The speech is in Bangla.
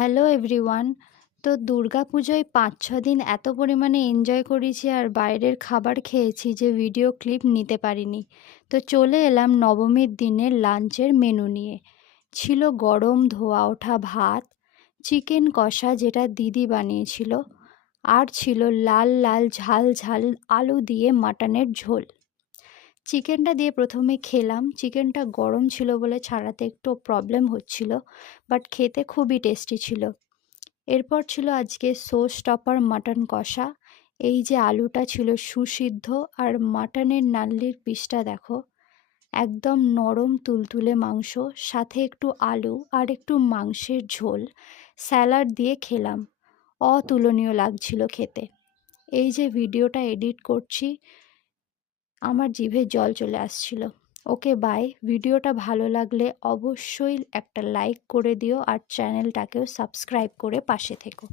Hello everyone. তো দুর্গাপুজোয় ৫-৬ দিন এত পরিমাণে এনজয় করেছি আর বাইরের খাবার খেয়েছি যে ভিডিও ক্লিপ নিতে পারিনি। তো চলে এলাম নবমীর দিনের লাঞ্চের মেনু নিয়ে। ছিল গরম ধোয়া ওঠা ভাত, চিকেন কষা যেটা দিদি বানিয়েছিল, আর ছিল লাল লাল ঝাল ঝাল আলু দিয়ে মাটনের ঝোল। চিকেনটা দিয়ে প্রথমে খেলাম। চিকেনটা গরম ছিল বলে ছাড়াতে একটু প্রবলেম হচ্ছিল, বাট খেতে খুবই টেস্টি ছিল। এরপর ছিল আজকে শো স্টপার মাটন কষা। এই যে আলুটা ছিল সুসিদ্ধ, আর মাটনের নাল্লির পিসটা দেখো, একদম নরম তুলতুলে মাংস, সাথে একটু আলু আর একটু মাংসের ঝোল, স্যালাড দিয়ে খেলাম। অতুলনীয় লাগছিল খেতে। এই যে ভিডিওটা এডিট করছি, আমার জিভে জল চলে আসছিল। Okay bye. ভিডিওটা ভালো লাগলে অবশ্যই একটা লাইক করে দিও আর চ্যানেলটাকেও সাবস্ক্রাইব করে পাশে থেকো।